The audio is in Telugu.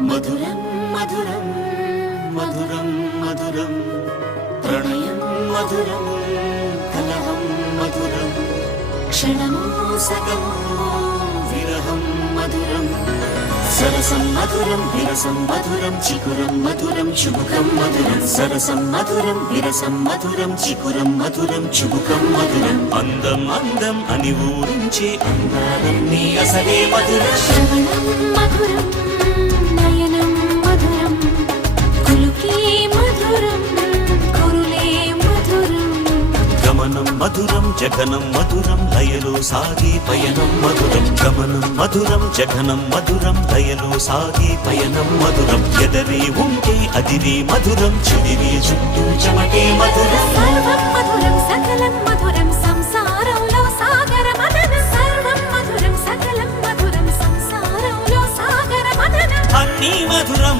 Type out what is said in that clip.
మధురం మధురం మధురం మధురం ప్రణయం మధురం కలహం మధురం క్షణమో సగమో విరహం మధురం సరసం మధురం విరసం మధురం చికురం మధురం చుబుకం మధురం సరసం మధురం విరసం మధురం చికురం మధురం చుబుకం మధురం అందం అందం అని ఊరించే అందాలన్నీ అసలే మధురం శ్రవణం మధురం నయనం మధురం కులుకే మధురం కురులే మధురం గమనం మధురం జగనం మధురం లయలో సాగే పయనం మధురం గమనం మధురం జగనం మధురం లయలో సాగే పయనం మధురం ఎదరే ఉంటే అదిరే మధురం చెదిరే చుట్టూ చెమటే మధురం సర్వం మధురం సకలం మధురం సంసారంలో సాగర మదనం సర్వం మధురం సకలం మధురం సంసారంలో సాగర మదనం అన్నీ మధురం